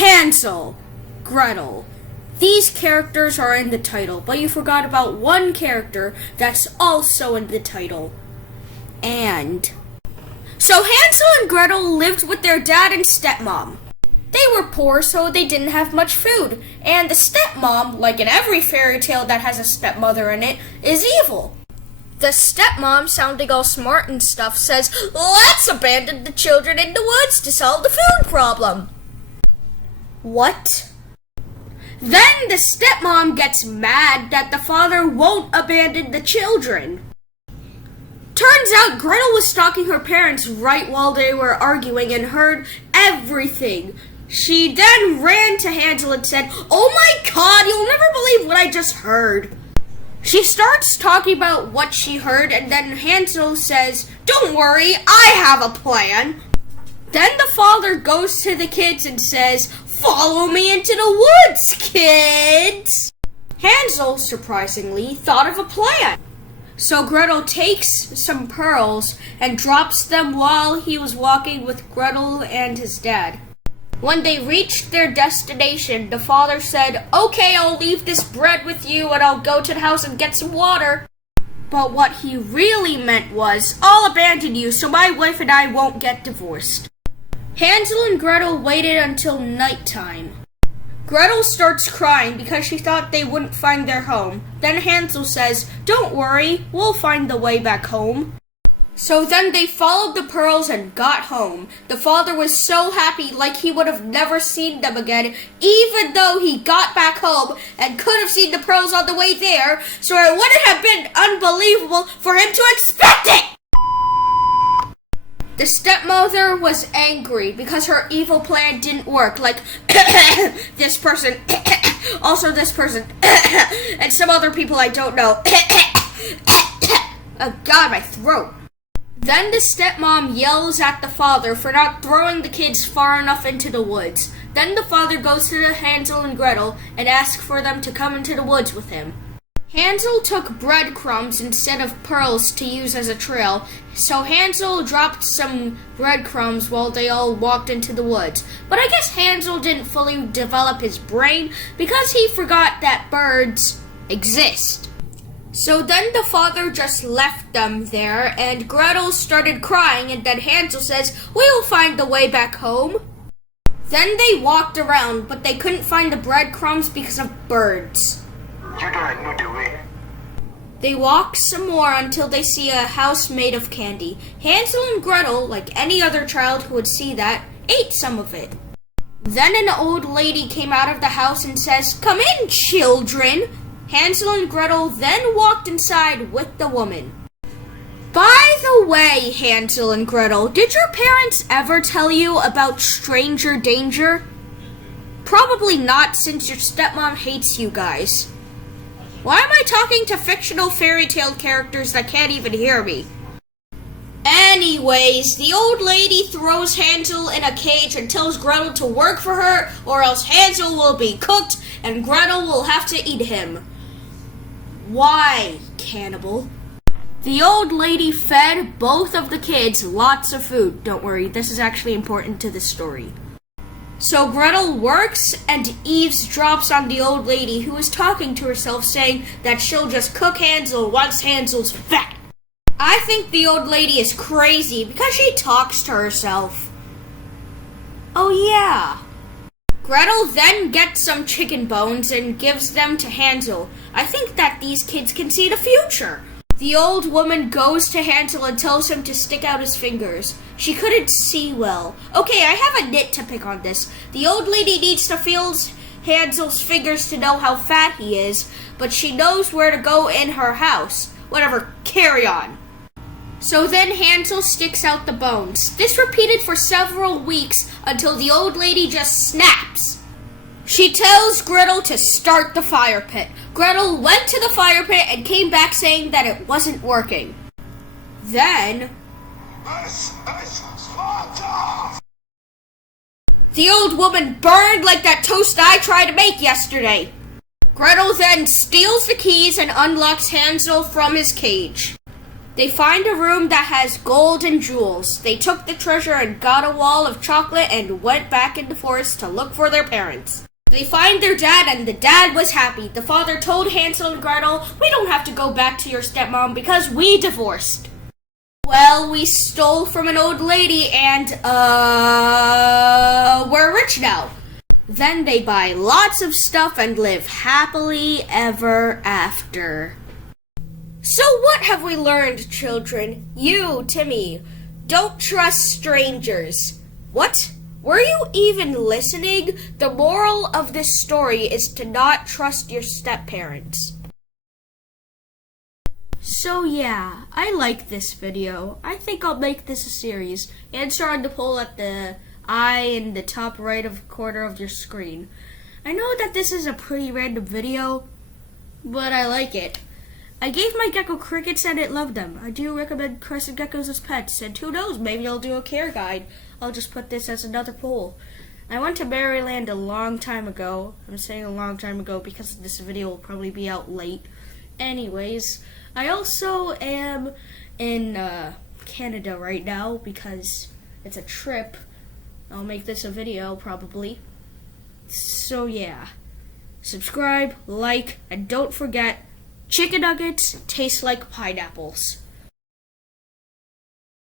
Hansel, Gretel. These characters are in the title, but you forgot about one character that's also in the title. And. So Hansel and Gretel lived with their dad and stepmom. They were poor, so they didn't have much food. And the stepmom, like in every fairy tale that has a stepmother in it, is evil. The stepmom, sounding all smart and stuff, says, "Let's abandon the children in the woods to solve the food problem." What? Then the stepmom gets mad that the father won't abandon the children. Turns out Gretel was stalking her parents right while they were arguing and heard everything. She then ran to Hansel and said, "Oh my God, you'll never believe what I just heard." She starts talking about what she heard, and then Hansel says, "Don't worry, I have a plan." Then the father goes to the kids and says, "Follow me into the woods, kids." Hansel, surprisingly, thought of a plan. So Gretel takes some pearls and drops them while he was walking with Gretel and his dad. When they reached their destination, the father said, "Okay, I'll leave this bread with you and I'll go to the house and get some water." But what he really meant was, "I'll abandon you so my wife and I won't get divorced." Hansel and Gretel waited until nighttime. Gretel starts crying because she thought they wouldn't find their home. Then Hansel says, "Don't worry, we'll find the way back home." So then they followed the pearls and got home. The father was so happy, like he would have never seen them again, even though he got back home and could have seen the pearls on the way there, so it wouldn't have been unbelievable for him to expect it! The stepmother was angry because her evil plan didn't work, like this person, also this person, and some other people I don't know. Oh God, my throat. Then the stepmom yells at the father for not throwing the kids far enough into the woods. Then the father goes to Hansel and Gretel and asks for them to come into the woods with him. Hansel took breadcrumbs instead of pearls to use as a trail, so Hansel dropped some breadcrumbs while they all walked into the woods. But I guess Hansel didn't fully develop his brain because he forgot that birds exist. So then the father just left them there, and Gretel started crying, and then Hansel says, "We'll find the way back home." Then they walked around, but they couldn't find the breadcrumbs because of birds. They walk some more until they see a house made of candy. Hansel and Gretel, like any other child who would see that, ate some of it. Then an old lady came out of the house and says, "Come in, children." Hansel and Gretel then walked inside with the woman. By the way, Hansel and Gretel, did your parents ever tell you about stranger danger? Probably not, since your stepmom hates you guys. Why am I talking to fictional fairy tale characters that can't even hear me? Anyways, the old lady throws Hansel in a cage and tells Gretel to work for her, or else Hansel will be cooked and Gretel will have to eat him. Why, cannibal? The old lady fed both of the kids lots of food. Don't worry, this is actually important to the story. So Gretel works and eavesdrops on the old lady, who is talking to herself, saying that she'll just cook Hansel once Hansel's fat. I think the old lady is crazy because she talks to herself. Oh yeah. Gretel then gets some chicken bones and gives them to Hansel. I think that these kids can see the future. The old woman goes to Hansel and tells him to stick out his fingers. She couldn't see well. Okay, I have a nit to pick on this. The old lady needs to feel Hansel's fingers to know how fat he is, but she knows where to go in her house. Whatever, carry on. So then Hansel sticks out the bones. This repeated for several weeks until the old lady just snaps. She tells Gretel to start the fire pit. Gretel went to the fire pit and came back saying that it wasn't working. Then the old woman burned like that toast I tried to make yesterday. Gretel then steals the keys and unlocks Hansel from his cage. They find a room that has gold and jewels. They took the treasure and got a wall of chocolate and went back in the forest to look for their parents. They find their dad, and the dad was happy. The father told Hansel and Gretel, "We don't have to go back to your stepmom because we divorced." Well, we stole from an old lady and, we're rich now. Then they buy lots of stuff and live happily ever after. So what have we learned, children? You, Timmy, don't trust strangers. What? Were you even listening? The moral of this story is to not trust your step-parents. So yeah, I like this video. I think I'll make this a series. Answer on the poll at the eye in the top right of corner of your screen. I know that this is a pretty random video, but I like it. I gave my gecko crickets and it loved them. I do recommend crescent geckos as pets, and who knows, maybe I'll do a care guide. I'll just put this as another poll. I went to Maryland a long time ago. I'm saying a long time ago because this video will probably be out late. Anyways, I also am in Canada right now because it's a trip. I'll make this a video probably. So yeah, subscribe, like, and don't forget, chicken nuggets taste like pineapples.